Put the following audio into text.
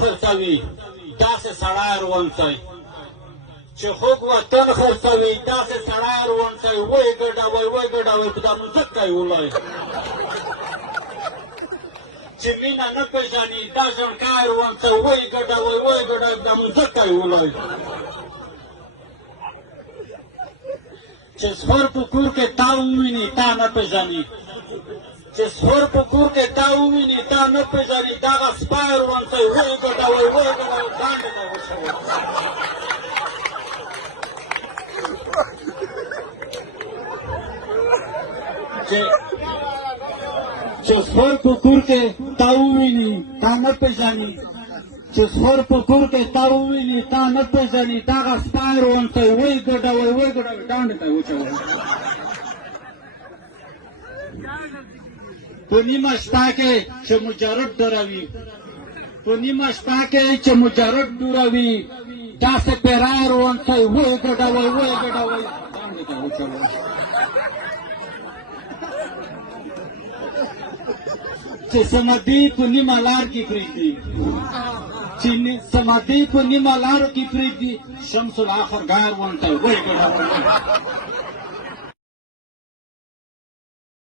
خرڅوي داسې سړی روانځئ چې خوږ وطن خرڅوي داسې سړی روانځئ ویې ګډوئ ویې ګډوئ په دا مځکه یې ولئ چې مینه نه پېژني دا ژړکای روانځئ ویې ګډوئ ویې ګډوئ په دا مځکه یې ولئ چې سپر په کور کې تا وویني تا نه پېژني چې سپر په کور کې تا وویني تا نه پېژني دغه سپی روانځئ ویې ګډوئ ویې ګډوئ ډانډې ته وچوئ چې سپر په کور کې تا وویني تا نه پېژني چې سپر په کور کې تا وویني تا نه پېژني دغه سپی روانځئ ویې ګډوئ ویې ګډوئ ډانډې ته وچوئ په نیمه شپه کې چې مجرد ډروي په نیمه شپه کې چې مجرد ډوروي داسې پیری روانځئ ویې ګډوئ ویې ګډوئ ډانډې ته وچوئ چې سمدي په نیمه لار کې پرېږدي چې سمدي په نیمه لارو کې پرېږدي شمس الاخر ګار روانځئ ویې ګډوئ